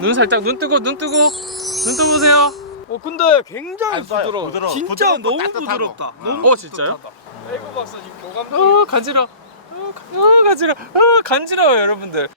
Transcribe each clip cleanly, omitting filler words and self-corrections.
눈 살짝 눈 뜨고 눈 떠보세요. 근데 굉장히 부드러워. 부드러워. 진짜 부드럽고 너무 따뜻하고. 부드럽다. 너무 진짜요? 에이브 박사님 교감. 간지러. 간지러. 간지러워요 여러분들.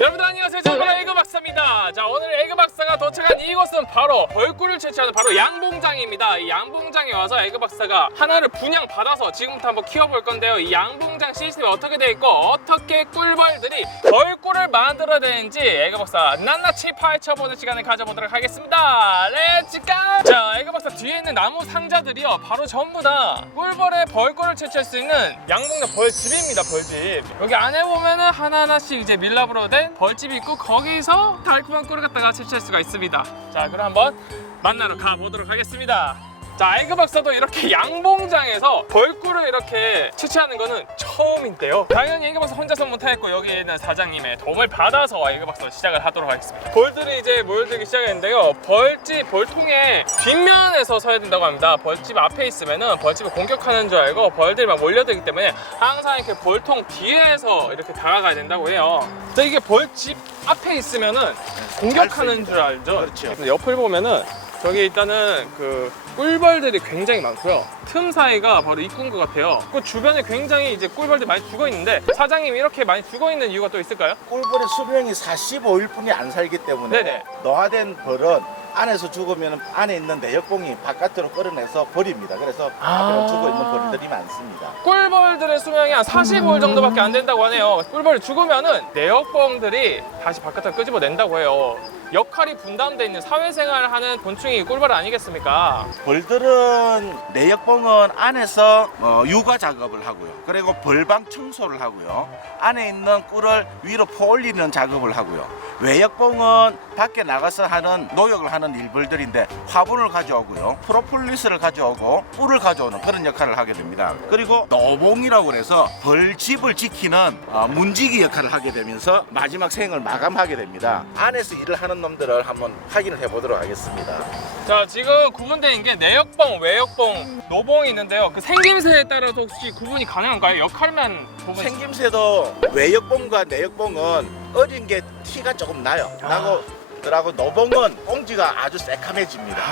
여러분들 안녕하세요. 저는 에그 박사입니다. 자, 오늘 에그 박사가 도착한 이곳은 바로 벌꿀을 채취하는 바로 양봉장입니다. 이 양봉장에 와서 에그 박사가 하나를 분양 받아서 지금부터 한번 키워볼 건데요. 이 양봉장 시스템이 어떻게 되어 있고 어떻게 꿀벌들이 벌꿀을 만들어야 되는지 에그 박사 낱낱이 파헤쳐보는 시간을 가져보도록 하겠습니다. 렛츠고! 자, 에그 박사 뒤에 있는 나무 상자들이요, 바로 전부 다 꿀벌의 벌꿀을 채취할 수 있는 양봉장 벌집입니다. 벌집. 여기 안에 보면은 하나하나씩 이제 밀랍으로 된 벌집이 있고 거기서 달콤한 꿀을 갖다가 채취할 수가 있습니다. 자, 그럼 한번 만나러 가보도록 하겠습니다. 자, 에그 박사도 이렇게 양봉장에서 벌꿀을 이렇게 채취하는 거는 처음인데요. 당연히 에그 박사 혼자서 못하겠고 여기 있는 사장님의 도움을 받아서 에그 박사 시작을 하도록 하겠습니다. 벌들이 이제 모여들기 시작했는데요. 벌집, 벌통의 뒷면에서 서야 된다고 합니다. 벌집 앞에 있으면은 벌집을 공격하는 줄 알고 벌들이 막 몰려들기 때문에 항상 이렇게 벌통 뒤에서 이렇게 다가가야 된다고 해요. 자, 이게 벌집 앞에 있으면은 공격하는 줄 알죠? 그렇죠. 옆을 보면은 저기 일단은 그 꿀벌들이 굉장히 많고요. 틈 사이가 바로 입구인 것 같아요. 그 주변에 굉장히 이제 꿀벌들이 많이 죽어 있는데 사장님이 이렇게 많이 죽어 있는 이유가 또 있을까요? 꿀벌의 수명이 45일뿐이 안 살기 때문에 네네. 노화된 벌은 안에서 죽으면 안에 있는 내역봉이 바깥으로 끌어내서 버립니다. 그래서 앞에 죽어 있는 벌들이 많습니다. 꿀벌들의 수명이 한 45일 정도밖에 안 된다고 하네요. 꿀벌이 죽으면은 내역봉들이 다시 바깥으로 끄집어낸다고 해요. 역할이 분담되어 있는 사회생활을 하는 곤충이 꿀벌 아니겠습니까? 벌들은 내역봉은 안에서 육아 작업을 하고요. 그리고 벌방 청소를 하고요. 안에 있는 꿀을 위로 퍼올리는 작업을 하고요. 외역봉은 밖에 나가서 하는 노역을 하는 일벌들인데 화분을 가져오고요. 프로폴리스를 가져오고 꿀을 가져오는 그런 역할을 하게 됩니다. 그리고 노봉이라고 해서 벌집을 지키는 문지기 역할을 하게 되면서 마지막 생을 마감하게 됩니다. 안에서 일을 하는 놈들을 한번 확인을 해보도록 하겠습니다. 자, 지금 구분되어 있는 게 내역봉, 외역봉, 노봉이 있는데요. 그 생김새에 따라서 혹시 구분이 가능한가요? 역할만 보면 생김새도 외역봉과 내역봉은 어린 게 티가 조금 나요. 나고 노봉은 꽁지가 아주 새카매집니다.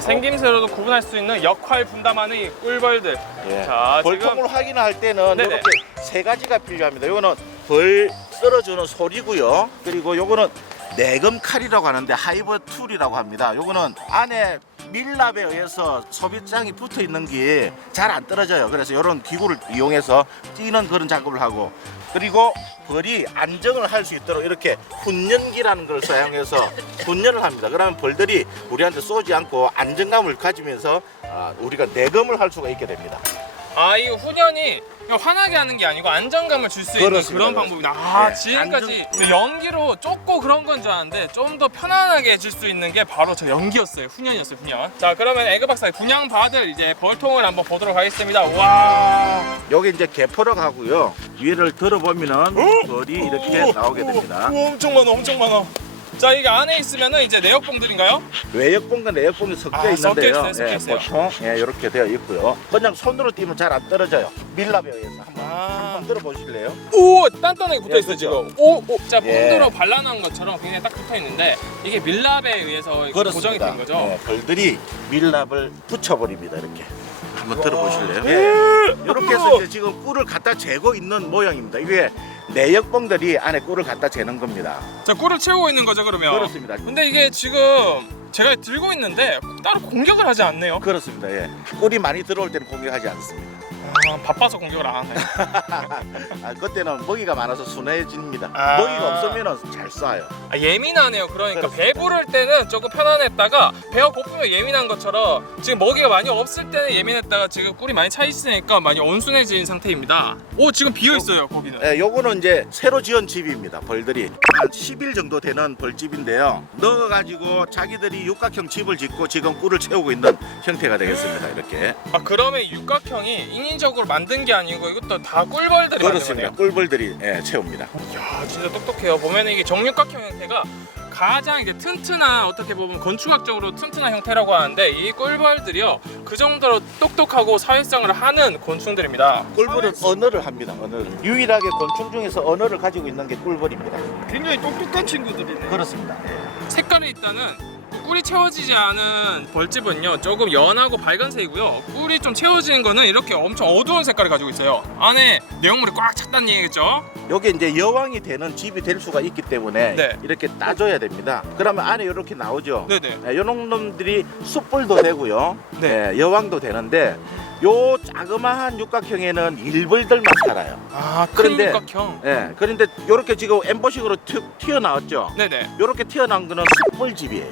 생김새로도 구분할 수 있는 역할 분담하는 이 꿀벌들. 예. 자, 벌통을 확인할 때는 네네. 이렇게 세 가지가 필요합니다. 이거는 벌 썰어주는 소리고요. 그리고 요거는 내금 칼이라고 하는데 하이버 툴이라고 합니다. 요거는 안에 밀랍에 의해서 소비장이 붙어 있는 게 잘 안 떨어져요. 그래서 이런 기구를 이용해서 찌는 그런 작업을 하고, 그리고 벌이 안정을 할 수 있도록 이렇게 훈련기라는 걸 사용해서 훈련을 합니다. 그러면 벌들이 우리한테 쏘지 않고 안정감을 가지면서 우리가 내금을 할 수가 있게 됩니다. 이 훈련이 그냥 화나게 하는 게 아니고 안정감을 줄 수 있는 그렇습니다. 그런 방법이다. 네, 지금까지 연기로 쫓고 그런 건 줄 알았는데 좀 더 편안하게 해줄 수 있는 게 바로 저 연기였어요. 훈련이었어요, 훈련. 자, 그러면 에그 박사의 분양받을 이제 벌통을 한번 보도록 하겠습니다. 와. 여기 이제 개포력 하고요. 위를 들어보면은 벌이 이렇게 나오게 됩니다. 엄청 많아, 엄청 많아. 자, 이게 안에 있으면은 이제 내역봉들인가요? 외역봉과 내역봉이 섞여 섞여 있는데요. 있어요, 섞여 있어요. 보통 이렇게 되어 있고요. 그냥 손으로 띄면 잘 안 떨어져요. 밀랍에 의해서 한번 들어보실래요? 오, 단단하게 붙어 있어요, 예, 지금. 오, 자, 예. 폰드로 발라놓은 것처럼 굉장히 딱 붙어 있는데 이게 밀랍에 의해서 고정이 된 거죠. 네, 벌들이 밀랍을 붙여버립니다. 이렇게. 한번 들어보실래요? 예. 이렇게 해서 이제 지금 꿀을 갖다 재고 있는 모양입니다. 이게 내역봉들이 안에 꿀을 갖다 재는 겁니다. 자, 꿀을 채우고 있는 거죠, 그러면? 그렇습니다. 근데 이게 지금 제가 들고 있는데 따로 공격을 하지 않네요. 그렇습니다. 예. 꿀이 많이 들어올 때는 공격하지 않습니다. 바빠서 공격을 안 하네. 그때는 먹이가 많아서 순해집니다. 아. 먹이가 없으면 잘 쏴요. 예민하네요. 그러니까 그렇습니다. 배부를 때는 조금 편안했다가 배가 고프면 예민한 것처럼 지금 먹이가 많이 없을 때는 예민했다가 지금 꿀이 많이 차 있으니까 많이 온순해진 상태입니다. 오, 지금 비어 있어요, 거기는. 예, 요거는 이제 새로 지은 집입니다. 벌들이 한 10일 정도 되는 벌집인데요. 넣어가지고 자기들이 육각형 집을 짓고 지금 꿀을 채우고 있는 형태가 되겠습니다. 이렇게. 그러면 육각형이 인위적으로 만든 게 아니고 이것도 다 꿀벌들이 만든 그렇습니다. 거네요. 꿀벌들이 채웁니다. 야, 진짜 똑똑해요. 보면 이게 정육각형 형태가 가장 이제 튼튼한, 어떻게 보면 건축학적으로 튼튼한 형태라고 하는데, 이 꿀벌들이요 그 정도로 똑똑하고 사회성을 하는 곤충들입니다. 꿀벌은 언어를 합니다. 언어를. 유일하게 곤충 중에서 언어를 가지고 있는 게 꿀벌입니다. 굉장히 똑똑한 친구들이네. 그렇습니다. 색깔이 일단은 꿀이 채워지지 않은 벌집은요 조금 연하고 밝은색이고요, 꿀이 좀 채워지는 거는 이렇게 엄청 어두운 색깔을 가지고 있어요. 안에 내용물이 꽉 찼다는 얘기겠죠. 여기 이제 여왕이 되는 집이 될 수가 있기 때문에 네. 이렇게 따줘야 됩니다. 그러면 안에 이렇게 나오죠. 네네. 이런 놈들이 숯불도 되고요. 네. 여왕도 되는데 요 자그마한 육각형에는 일벌들만 살아요. 큰 그런데- 육각형. 그런데 이렇게 지금 엠보식으로 튀어나왔죠. 네네. 이렇게 튀어나온 거는 숯벌집이에요.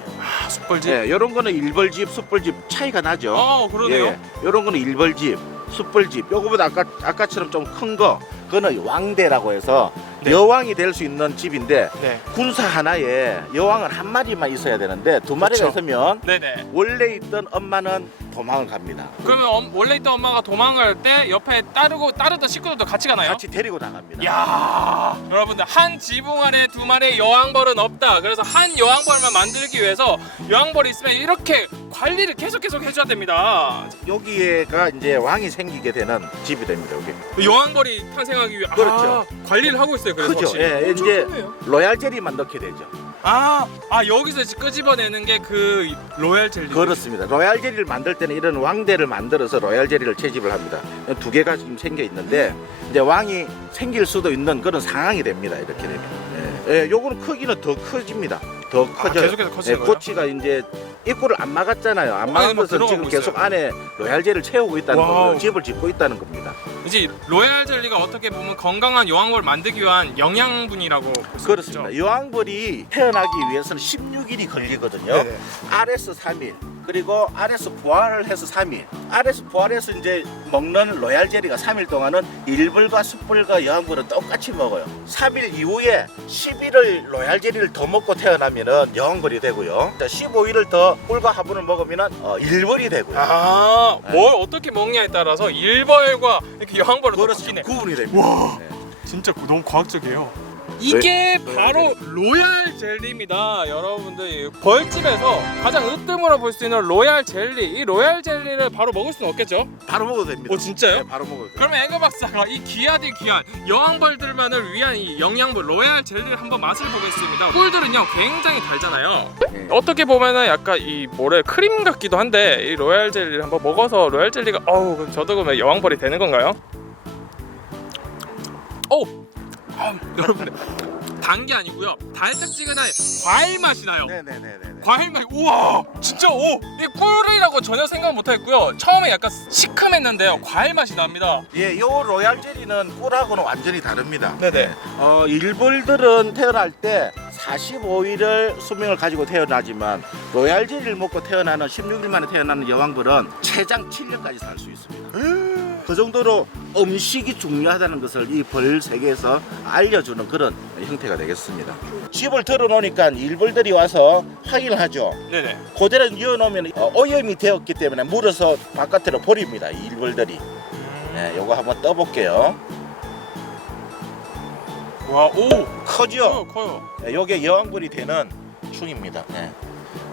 숯벌집. 이런 거는 일벌집, 숯벌집 차이가 나죠. 그러네요. 이런 거는 일벌집, 숯벌집. 요거보다 아까처럼 좀 큰 거, 그거는 왕대라고 해서 네. 여왕이 될 수 있는 집인데 네. 군사 하나에 여왕은 한 마리만 있어야 되는데 두 마리가 그렇죠. 있으면 네네. 원래 있던 엄마는 도망을 갑니다. 그러면 원래 있던 엄마가 도망갈 때 옆에 따르던 식구들도 같이 가나요? 같이 데리고 나갑니다. 야, 여러분들 한 지붕 안에 두 마리의 여왕벌은 없다. 그래서 한 여왕벌만 만들기 위해서 여왕벌이 있으면 이렇게 관리를 계속 해줘야 됩니다. 여기에가 이제 왕이 생기게 되는 집이 됩니다. 여기. 여왕벌이 탄생하기 위해 그렇죠. 관리를 하고 있어요. 그래서 크죠. 확실히. 이제 로얄 젤리만 넣게 되죠. 여기서 이제 끄집어내는 게 그 로얄 젤리. 그렇습니다. 로얄 젤리를 만들 때는 이런 왕대를 만들어서 로얄 젤리를 채집을 합니다. 두 개가 지금 생겨 있는데 이제 왕이 생길 수도 있는 그런 상황이 됩니다. 이렇게 되면. 요거는 크기는 더 커집니다. 더 커져요. 계속해서 커지는 거예요? 고치가 이제 입구를 안 막았잖아요. 안 안에 막은 뭐 것은 들어가고 지금 계속 있어요. 안에 로얄젤을 채우고 있다는 와우. 거고요. 집을 짓고 있다는 겁니다. 이제 로얄 젤리가 어떻게 보면 건강한 여왕벌 만들기 위한 영양분이라고 볼 수 그렇습니다. 있죠. 여왕벌이 태어나기 위해서는 16일이 걸리거든요. 네네. RS 3일 그리고 RS 부활을 해서 3일. RS 부활해서 이제 먹는 로얄 젤리가 3일 동안은 일벌과 숯불과 여왕벌은 똑같이 먹어요. 3일 이후에 11을 로얄 젤리를 더 먹고 태어나면은 여왕벌이 되고요. 15일을 더 꿀과 화분을 먹으면은 일벌이 되고요. 뭘 어떻게 먹냐에 따라서 일벌과 이렇게 여왕벌을 또 그렇죠. 바뀌네. 구분이 됩니다. 와. 네. 진짜 너무 과학적이에요. 이게 바로 로얄 젤리입니다. 여러분들 벌집에서 가장 으뜸으로 볼 수 있는 로얄 젤리. 이 로얄 젤리를 바로 먹을 수는 없겠죠? 바로 먹어도 됩니다. 진짜요? 네, 바로 먹어도 돼요. 그러면 에그 박사가 이 귀한 여왕벌들만을 위한 이 영양분 로얄 젤리를 한번 맛을 보겠습니다. 꿀들은요 굉장히 달잖아요. 네. 어떻게 보면은 약간 이 크림 같기도 한데 이 로얄 젤리를 한번 먹어서 로얄 젤리가 그럼 저도 그러면 여왕벌이 되는 건가요? 여러분들 단 게 아니고요 달짝지근한 과일 맛이 나요. 네네네네. 과일 맛. 우와 진짜 이 꿀이라고 전혀 생각 못했고요. 처음에 약간 시큼했는데요 과일 맛이 납니다. 요 로얄 젤리는 꿀하고는 완전히 다릅니다. 네네. 일벌들은 태어날 때 45일을 수명을 가지고 태어나지만 로얄 젤리를 먹고 태어나는 16일 만에 태어나는 여왕벌은 최장 7년까지 살 수 있습니다. 그 정도로 음식이 중요하다는 것을 이 벌 세계에서 알려주는 그런 형태가 되겠습니다. 집을 들어놓으니까 일벌들이 와서 확인을 하죠. 네네. 그대로 이어놓으면 오염이 되었기 때문에 물어서 바깥으로 버립니다. 이 일벌들이. 네, 요거 한번 떠볼게요. 와, 오 커죠? 커요. 네, 요게 여왕벌이 되는 충입니다. 네.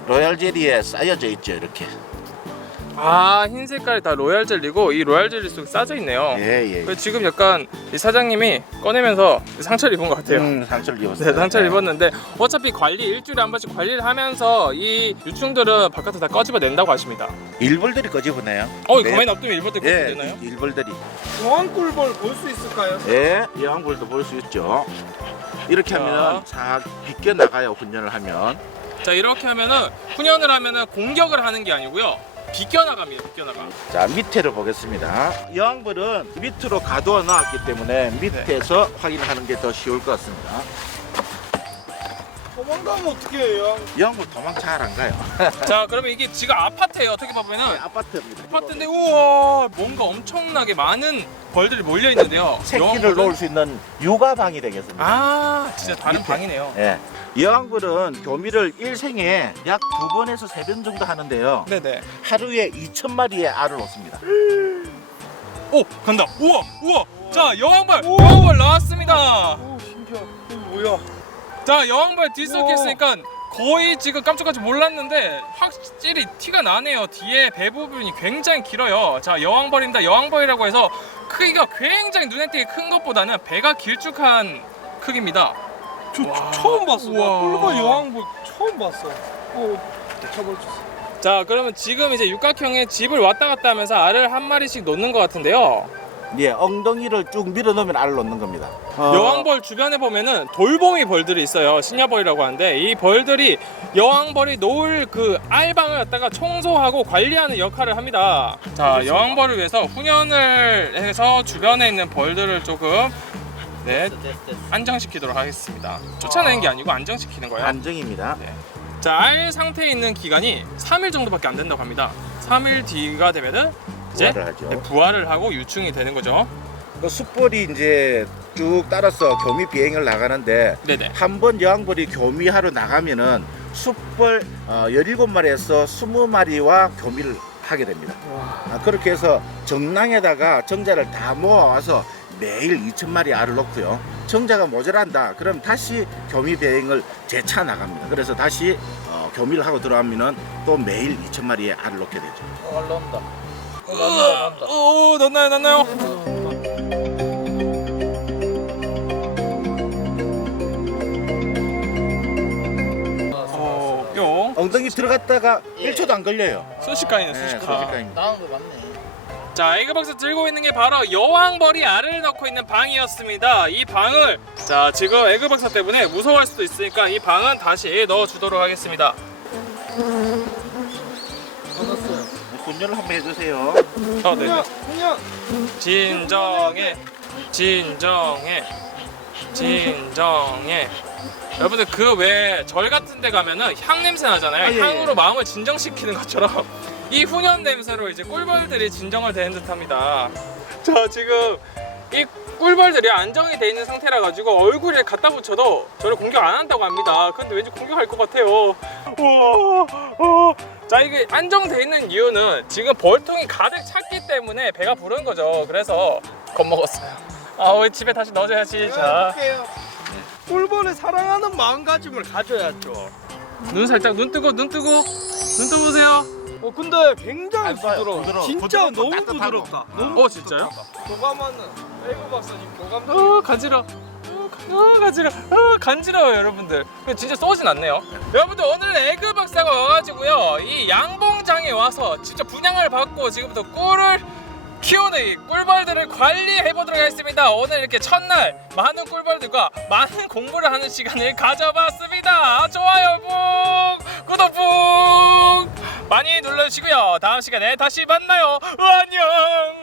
로얄 젤리에 쌓여져 있죠, 이렇게. 흰 색깔이 다 로얄 젤리고 이 로얄 젤리 속에 싸져 있네요. 예. 그래서 지금 약간 이 사장님이 꺼내면서 상처를 입은 것 같아요. 상처를 입었어요. 네, 상처를 입었는데 어차피 일주일에 한 번씩 관리를 하면서 이 유충들은 바깥에 다 꺼집어 낸다고 하십니다. 일벌들이 꺼집어내요. 가만히 놔두면 일벌들 예, 꺼집어 내나요? 일벌들이. 여왕꿀벌 볼 수 있을까요? 예, 여왕벌도 볼 수 있죠. 이렇게 하면 싹 비껴 나가요. 훈련을 하면. 자, 이렇게 하면은 훈련을 하면은 공격을 하는 게 아니고요. 비껴나갑니다. 비껴나가. 자, 밑에를 보겠습니다. 여왕벌은 밑으로 가둬 놨기 때문에 밑에서 확인하는 게 더 쉬울 것 같습니다. 도망가면 어떻게 해요? 여왕벌 도망 잘 안 가요. 자, 그러면 이게 지금 아파트예요. 어떻게 보면은 아파트입니다. 아파트인데 우와 뭔가 엄청나게 많은 벌들이 몰려 있는데요. 새끼를 놓을 수 있는 육아방이 되겠습니다. 진짜 다른 방이네요. 예. 여왕벌은 교미를 일생에 약 2번에서 3번 정도 하는데요. 네네. 하루에 2,000마리의 알을 놓습니다. 간다. 우와. 자, 여왕벌 나왔습니다. 오 신기하다. 이거 뭐야? 자, 여왕벌 뒷속에 있으니까 거의 지금 깜짝깜짝 몰랐는데 확실히 티가 나네요. 뒤에 배 부분이 굉장히 길어요. 자, 여왕벌입니다. 여왕벌이라고 해서 크기가 굉장히 눈에 띄게 큰 것보다는 배가 길쭉한 크기입니다. 저 와. 처음 봤어. 나 우와. 꿀벌 여왕벌 처음 봤어. 쳐버렸어. 자, 그러면 지금 이제 육각형의 집을 왔다 갔다 하면서 알을 한 마리씩 놓는 것 같은데요. 예, 엉덩이를 쭉 밀어 넣으면 알을 놓는 겁니다. 여왕벌 주변에 보면은 돌봉이 벌들이 있어요. 신야벌이라고 하는데 이 벌들이 여왕벌이 놓을 그 알방을 갖다가 청소하고 관리하는 역할을 합니다. 자, 여왕벌을 위해서 훈연을 해서 주변에 있는 벌들을 조금 안정시키도록 하겠습니다. 쫓아내는 게 아니고 안정시키는 거예요. 안정입니다. 자, 알 상태에 있는 기간이 3일 정도밖에 안 된다고 합니다. 3일 뒤가 되면은 이제 부화를 하죠. 부화를 하고 유충이 되는 거죠. 그 숯벌이 이제 쭉 따라서 교미 비행을 나가는데 네네. 한 번 여왕벌이 교미하러 나가면은 숯벌 17마리에서 20마리와 교미를 하게 됩니다. 그렇게 해서 정랑에다가 정자를 다 모아와서 매일 2,000마리 알을 넣고요. 정자가 모자란다. 그럼 다시 교미 비행을 재차 나갑니다. 그래서 다시 교미를 하고 들어가면은 또 매일 2,000마리의 알을 넣게 되죠. 넣나요? 뿅. 엉덩이 들어갔다가 1초도 안 걸려요. 순식간이네, 네, 순식간. 순식간입니다. 나온 거 맞네. 자, 에그박스 들고 있는 게 바로 여왕벌이 알을 넣고 있는 방이었습니다. 이 방을 자, 지금 에그박스 때문에 무서워할 수도 있으니까 이 방은 다시 넣어주도록 하겠습니다. 분열을 한번 해주세요. 아, 네네. 그냥 진정해, 진정해, 진정해. 여러분들 그 왜 절 같은 데 가면은 향 냄새 나잖아요. 예, 향으로 예. 마음을 진정시키는 것처럼 이 훈연 냄새로 이제 꿀벌들이 진정을 되는 듯합니다. 자, 지금 이 꿀벌들이 안정이 돼 있는 상태라 가지고 얼굴에 갖다 붙여도 저를 공격 안 한다고 합니다. 근데 왠지 공격할 것 같아요. 우와. 자, 이게 안정돼 있는 이유는 지금 벌통이 가득 찼기 때문에 배가 부른 거죠. 그래서 겁먹었어요. 아, 우리 집에 다시 넣어줘야지. 자, 할게요. 꿀벌을 사랑하는 마음가짐을 가져야죠. 눈 살짝 눈 뜨고 보세요. 근데 굉장히 부드러워. 부드러워. 진짜 부드럽고 너무 따뜻하고. 부드럽다. 너무 어, 진짜요? 교감하는 에그 박사님 교감. 간지러. 간지러. 간지러워요, 여러분들. 근데 진짜 쏘진 않네요. 여러분들, 오늘은 에그 박사가 와가지고요, 이 양봉장에 와서 직접 분양을 받고 지금부터 꿀을 키우는 이 꿀벌들을 관리해 보도록 하겠습니다. 오늘 이렇게 첫날 많은 꿀벌들과 많은 공부를 하는 시간을 가져봤습니다. 좋아요 꾹, 구독 꾹 많이 눌러주시고요. 다음 시간에 다시 만나요. 안녕.